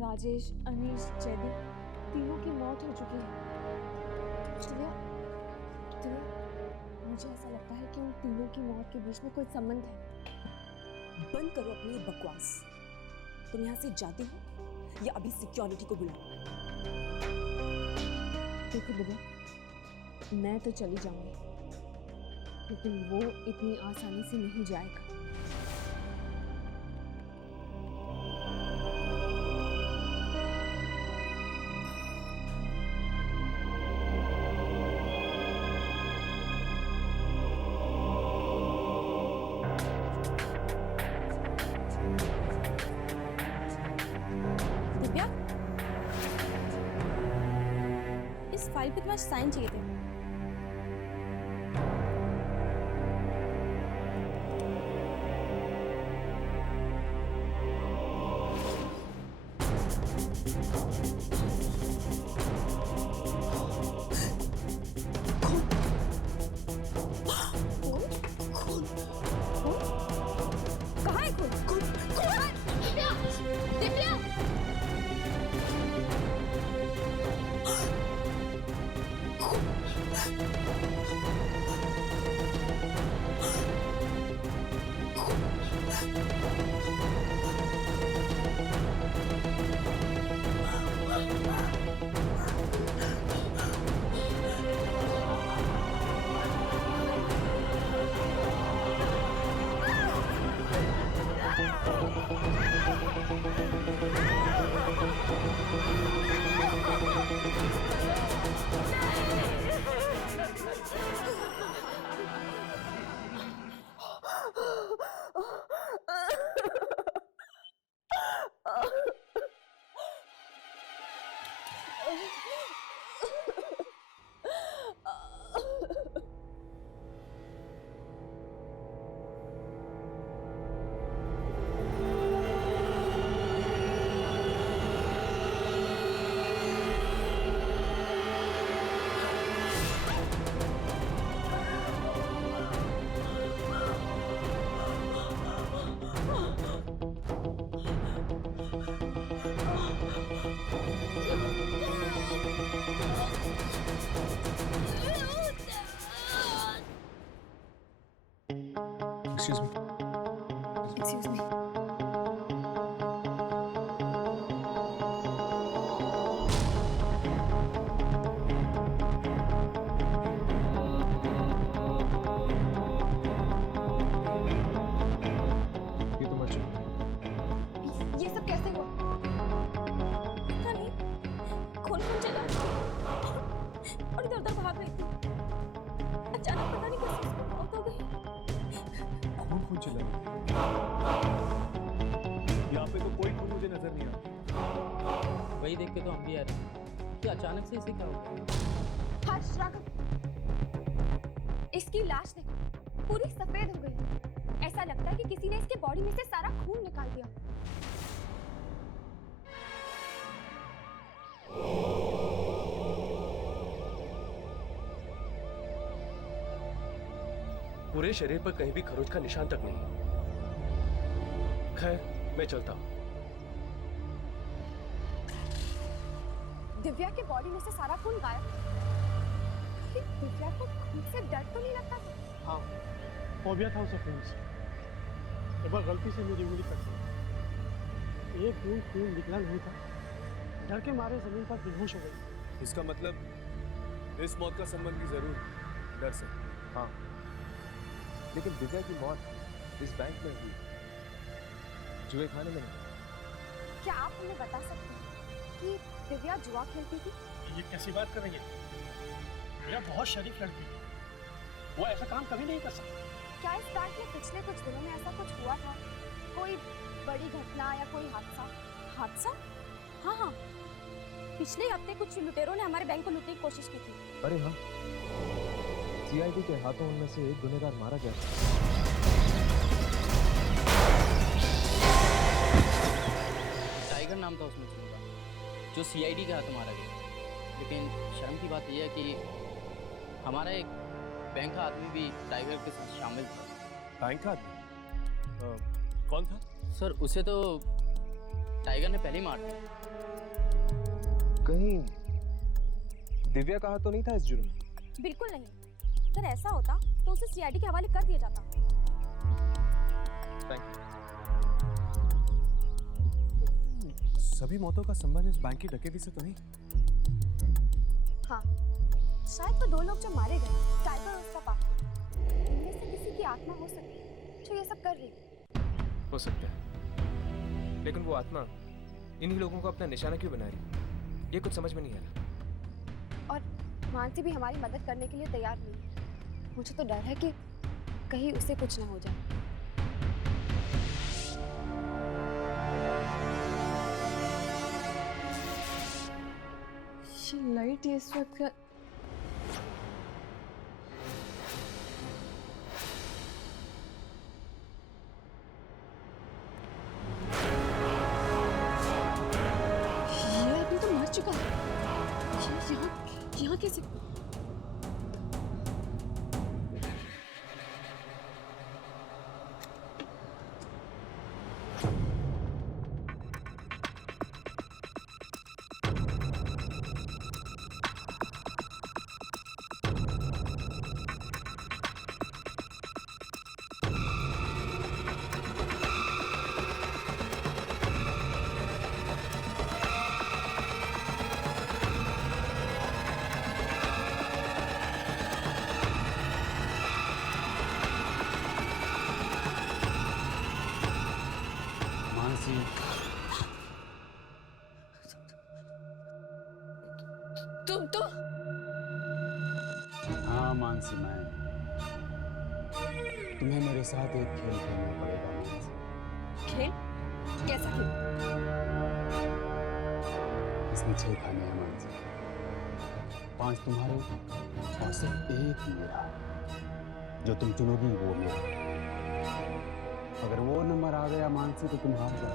राजेश, अनीश, जयदीप तीनों की मौत हो चुकी है। दिव्या, मुझे ऐसा लगता है कि उन तीनों की मौत के बीच में कोई संबंध है। बंद करो अपनी ये बकवास। तुम यहाँ से जाती हो या अभी सिक्योरिटी को बुलाओ? देखो दिव्या, मैं तो चली जाऊंगी, लेकिन वो इतनी आसानी से नहीं जाएगा। दिव्या, इस फाइल पे तुम्हारे साइन चाहिए थे। कहाँ है खून? Divya! Divya! Excuse me. Excuse me. ये तो मत छू। ये सब कैसे हुआ? पता नहीं, खून खून चला और इधर उधर भाग रही थी। अचानक पता नहीं कैसे उसको मौत हो गई। खून खून चला यहाँ पे तो कोई खून मुझे नजर नहीं आता। वही देख के तो हम भी आ रहे हैं कि अचानक से इसे क्या हो गया। हर्ष, राघव, इसकी लाश देखो, पूरी सफेद हो गई है। ऐसा लगता है कि किसी ने इसके बॉडी में से सारा खून निकाल दिया। पूरे शरीर पर कहीं भी खरोच का निशान तक नहीं। खैर, मैं चलता हूँ। दिव्या के बॉडी में से सारा खून गायब। कहीं दिव्या को खून से डर तो नहीं लगता? हाँ, फोबिया था उसे खून से। एक बार गलती से मेरी उंगली कट गई। एक बूंद खून निकला नहीं था। डर के मारे जमीन पर बेहोश हो गई। इसका मतलब इस मौत का संबंध भी जरूर डर से। हाँ, लेकिन दिव्या की मौत इस बैंक में हुई, जुए खाने में नहीं। क्या आप हमें बता सकते हैं कि दिव्या जुआ खेलती थी? ये कैसी बात कर रही है? दिव्या बहुत शरीफ लड़की है। वो ऐसा काम कभी नहीं कर सकती। क्या इस बैंक में पिछले कुछ दिनों में ऐसा कुछ हुआ था? कोई बड़ी घटना या कोई हादसा? हादसा? हाँ हाँ, पिछले हफ्ते कुछ लुटेरों ने हमारे बैंक को लूटने की कोशिश की थी। अरे हाँ, सीआईडी के हाथों उनमें से एक गुनहगार मारा गया। टाइगर नाम था उसमें चुने का, जो सीआईडी के हाथों मारा गया। लेकिन शर्म की बात यह है कि हमारा एक बैंक का आदमी भी टाइगर के साथ शामिल था। बैंक का आदमी? कौन था? सर, उसे तो टाइगर ने पहले ही मार दिया। कहीं दिव्या का हाथ तो नहीं था इस जुर्म में? बिल्कुल नहीं। अगर ऐसा होता तो उसे सीआईडी के हवाले कर दिया जाता। Thank you. सभी मौतों का संबंध इस बैंक की डकैती से तो नहीं? हाँ, शायद वो दो लोग जो मारे गए, टाइगर और उसका पार्टनर, इनमें से किसी की आत्मा हो सकती है जो ये सब कर रही है। हो सकता है, लेकिन वो आत्मा इन्हीं लोगों को अपना निशाना क्यों बना रही है, ये कुछ समझ में नहीं आ रहा। और मानसी भी हमारी मदद करने के लिए तैयार नहीं है। मुझे तो डर है कि कहीं उसे कुछ ना हो जाए। ये लाइट ये इस वक्त का ये आदमी तो मर चुका है। यहाँ कैसे? तुम तो? हाँ मानसी, मैं तुम्हें मेरे साथ एक खेल खेलना पड़ेगा मानसी। खेल? कैसा खेल? इसमें 6 खाने हैं मानसी, 5 तुम्हारे और सिर्फ एक मेरा। जो तुम चुनोगी वो मेरा। अगर वो नंबर आ गया मानसी तो तुम हार जाओ।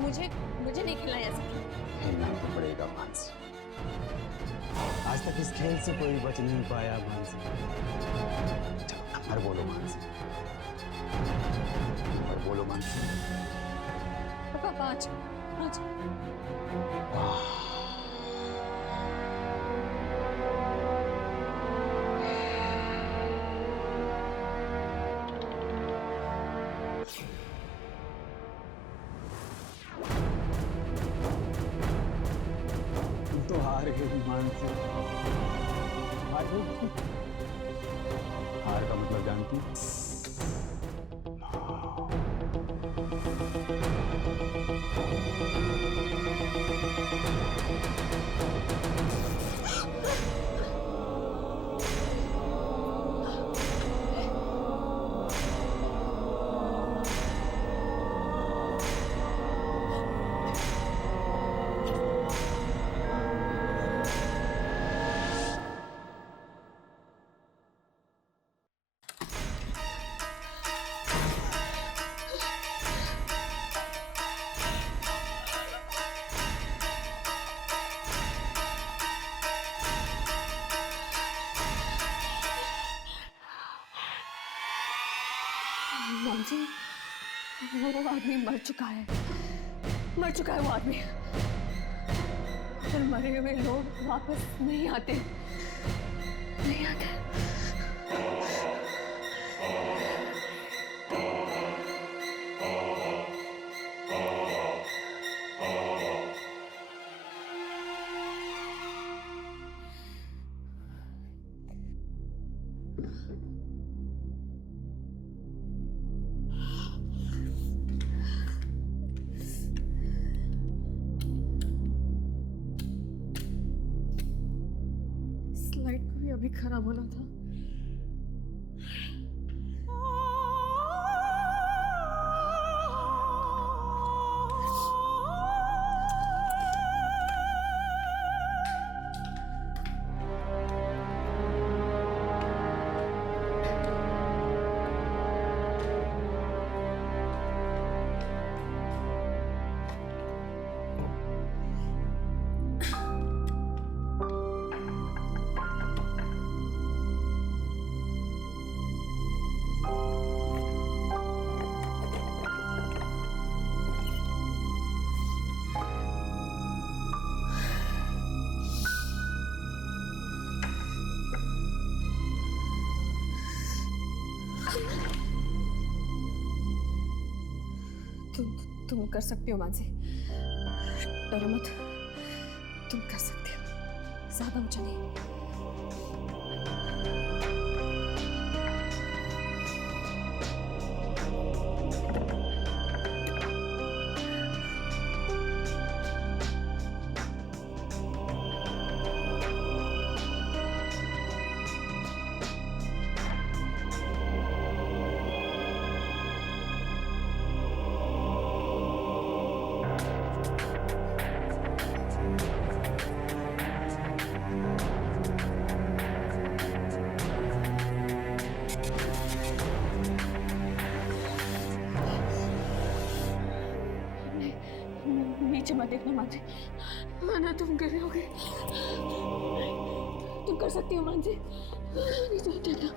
मुझे नहीं खेलना ऐसा खेल। खेलना तो पड़ेगा मानसी। आज तक इस खेल से कोई बच नहीं पाया मानसी। चलो नंबर बोलो मानसी, नंबर बोलो मानसी। पापा 5। मुझसे हार गई। हार का मतलब जानती हो? मॉम जी, वो आदमी मर चुका है वो आदमी। फिर मरे हुए लोग वापस नहीं आते। स्लाइड को भी अभी खराब होना था। तुम कर सकती हो मानसी, डरो मत, तुम कर सकती हो, ज्यादा ऊंचा नहीं। नीचे मत देखना मानसी, वरना तुम गिर रहोगे। तुम कर सकती हो मानसी, नीचे मत देखना।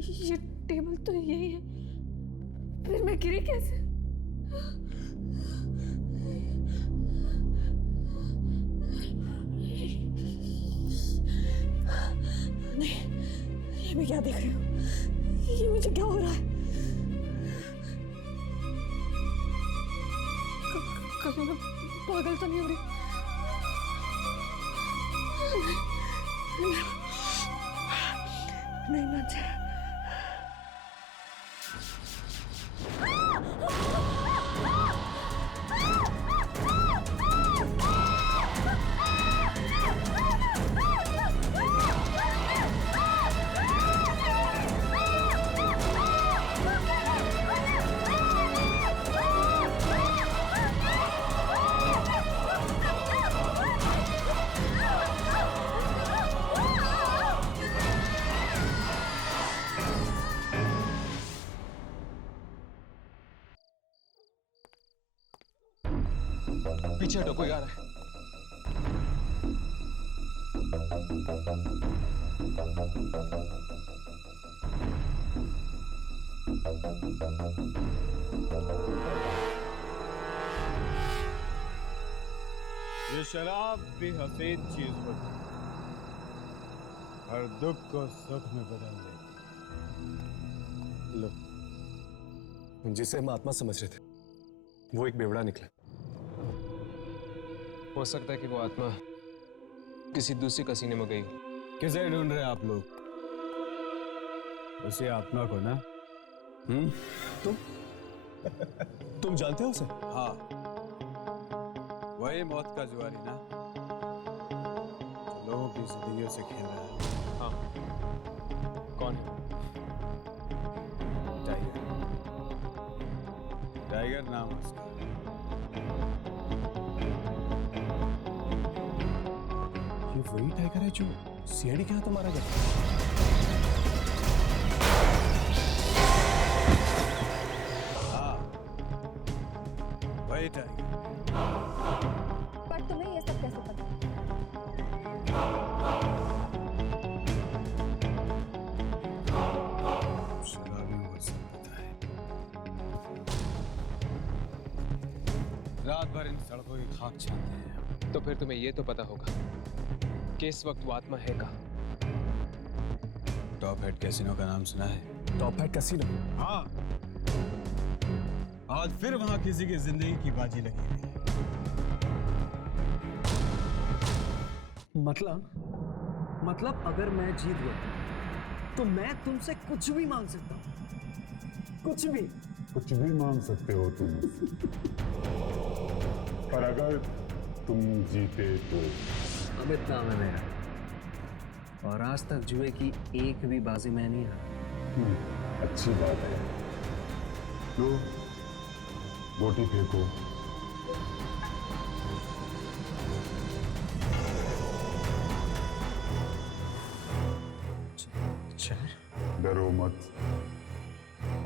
ये टेबल तो यही है, फिर मैं गिरी कैसे? नहीं, ये मैं क्या देख रही हूँ? ये मुझे क्या हो रहा है? कहीं मैं पागल तो नहीं हो रही? नहीं मानसी, पीछे हटो, कोई आ रहा है। ये शराब भी हसीन चीज होती है, हर दुख को सुख में बदल देती। लो, जिसे हम आत्मा समझ रहे थे वो एक बेवड़ा निकला। हो सकता है कि वो आत्मा किसी दूसरी कसीने में गई हो। किसे ढूंढ रहे आप लोग? उसी आत्मा को ना? तुम जानते हो उसे? हाँ, वही मौत का जुआरी ना, जो लोगों की जिंदगियों से खेल रहा है। हाँ, कौन है? टाइगर। टाइगर नाम है उसका। ये वही टाइगर है जो सीआईडी के हाथ मारा गया। हाँ, वही टाइगर। पर तुम्हें ये सब कैसे पता? शराबी वो सब पता है। रात भर इन सड़कों की खाक छानते हैं। तो फिर तुम्हें ये तो पता होगा कि इस वक्त वो आत्मा है कहाँ? टॉप हेड कैसीनो का नाम सुना है? Top head casino? हाँ, आज फिर वहां किसी की जिंदगी की बाजी लगी हुई है। मतलब अगर मैं जीत गया तो मैं तुमसे कुछ भी मांग सकता हूँ, कुछ भी मांग सकते हो तुम, पर अगर तुम जीते तो? अमित नाम है मेरा, और आज तक जुए की एक भी बाजी मैं नहीं हारा। अच्छी बात है। लो, गोटी फेंको। डरो मत,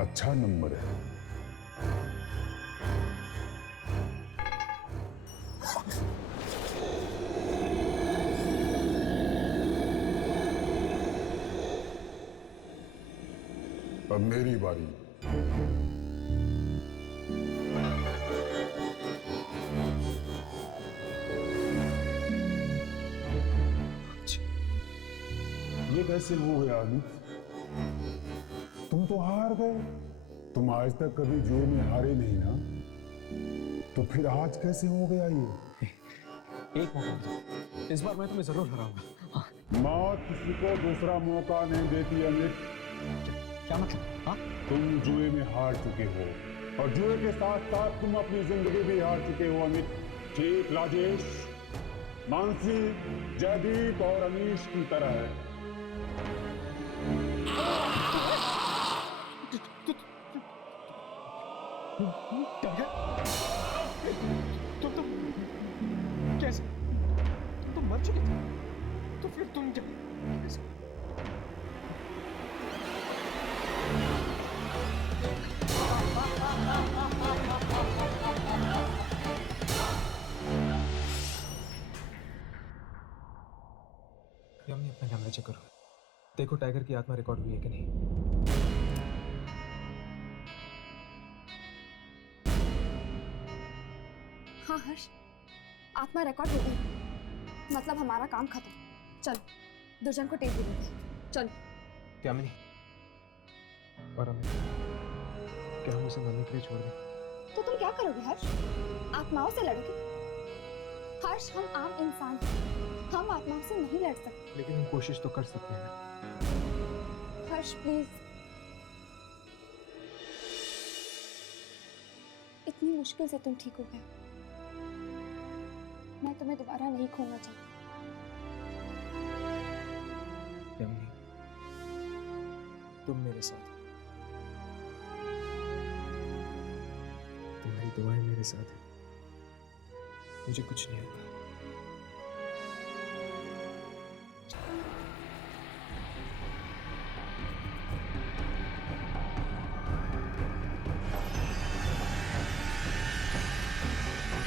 अच्छा नंबर है। अब मेरी बारी। ये कैसे हो गया अमित? तुम तो हार गए। तुम आज तक कभी जुए में हारे नहीं ना, तो फिर आज कैसे हो गया ये? एक मौका दो, इस बार मैं तुम्हें जरूर हराऊंगा। मौत किसी को दूसरा मौका नहीं देती अमित। क्या मतलब? हाँ? तुम जुए में हार चुके हो, और जुए के साथ साथ तुम अपनी जिंदगी भी हार चुके हो अमित। ठीक राजेश, मानसी, जयदीप और अनीश की तरह है। तुम कैसे? तुम मर चुके थे, तो फिर तुम क्या? यम्मी, अपना कैमरा चेक करो, देखो टाइगर की आत्मा रिकॉर्ड हुई है कि नहीं। हाँ हर्ष, आत्मा रिकॉर्ड हो गई, मतलब हमारा काम खत्म। चल, दुर्जन को टेप दे देंगे। चल। यामिनी और अमित, क्या हम उसे मरने के लिए छोड़ दें? तो तुम क्या करोगे हर्ष? आत्माओं से लड़ोगे? हर्ष, हम आम इंसान हैं, हम आत्माओं से नहीं लड़ सकते। लेकिन हम कोशिश तो कर सकते हैं। हर्ष प्लीज, इतनी मुश्किल से तुम ठीक हो गए। मैं तुम्हें दोबारा नहीं खोना चाहती। यामिनी, तुम मेरे साथ हो, तुम्हारी दुआएं मेरे साथ हैं, मुझे कुछ नहीं होगा।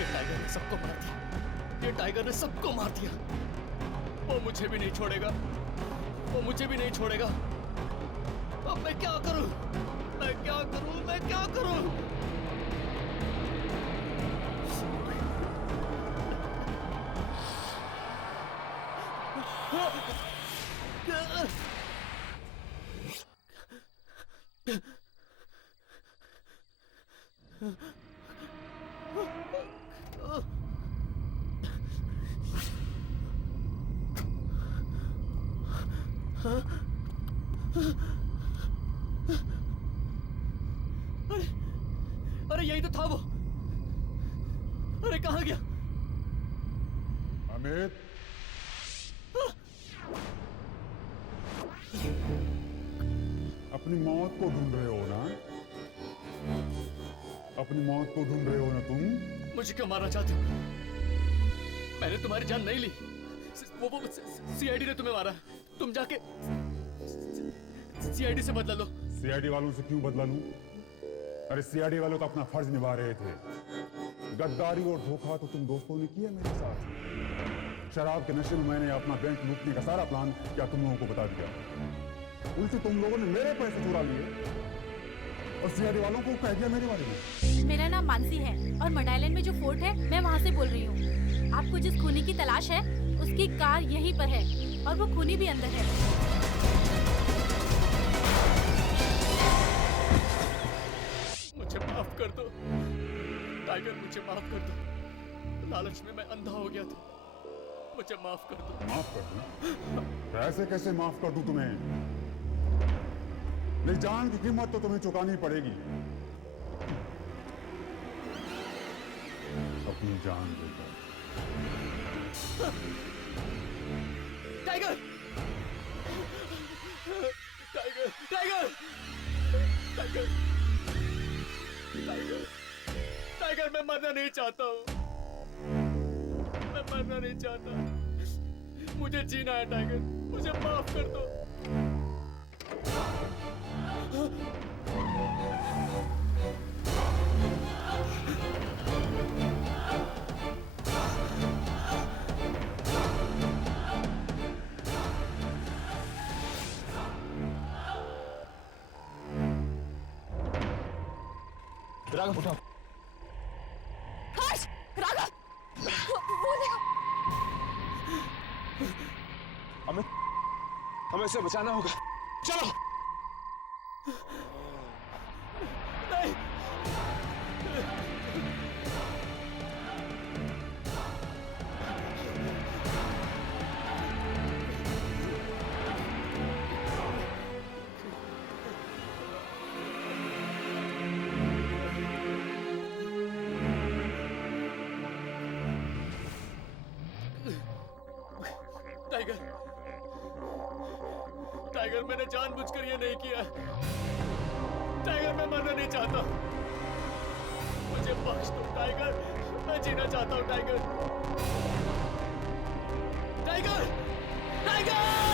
टाइगर ने सबको मार दिया, ये टाइगर ने सबको मार दिया। वो मुझे भी नहीं छोड़ेगा, वो मुझे भी नहीं छोड़ेगा। अब मैं क्या करूं, मैं क्या करूं, मैं क्या करूं? अरे यही तो था वो। अरे कहाँ गया? अमित, अपनी मौत को ढूंढ रहे हो ना? अपनी मौत को ढूंढ रहे हो ना तुम? मुझे क्यों मारना चाहते हो? मैंने तुम्हारी जान नहीं ली, वो सीआईडी ने तुम्हें मारा। तुम जाके सीआईडी से बदला लो। सीआईडी वालों से क्यों बदला लूं? अरे सीआईडी वालों तो अपना फर्ज निभा रहे थे। गद्दारी और धोखा तो तुम दोस्तों ने किया मेरे साथ। शराब के नशे में मैंने अपना बैंक लूटने का सारा प्लान क्या तुम लोगों को बता दिया? उल्टे तुम लोगों ने मेरे पैसे चुरा लिए और सीआईडी वालों को कह दिया मेरे बारे में। मेरा नाम मानसी है और मंड आइलैंड में जो फोर्ट है मैं वहाँ से बोल रही हूँ। आपको जिस खूनी की तलाश है उसकी कार यहीं पर है और वो खूनी भी अंदर है। मुझे माफ कर दो टाइगर, मुझे माफ कर दो। लालच में मैं अंधा हो गया था, मुझे माफ कर दो। माफ कर दूं? ऐसे कैसे माफ कर दूं तुम्हें? मेरी जान की कीमत तो तुम्हें चुकानी पड़ेगी। अपनी जान देकर। Tiger, tiger, tiger, tiger, tiger, tiger, मैं मरना नहीं चाहता हूँ, मैं मरना नहीं चाहता। मुझे जीना है टाइगर, मुझे माफ कर दो। राघव उठाओ। हर्ष, राघव, वो देखो। अमित, हमें इसे बचाना होगा। चलो। नहीं। टाइगर, टाइगर, मैंने जानबूझकर ये नहीं किया। टाइगर, मैं मरना नहीं चाहता, मुझे बख्श दो टाइगर, मैं जीना चाहता हूँ टाइगर, टाइगर, टाइगर।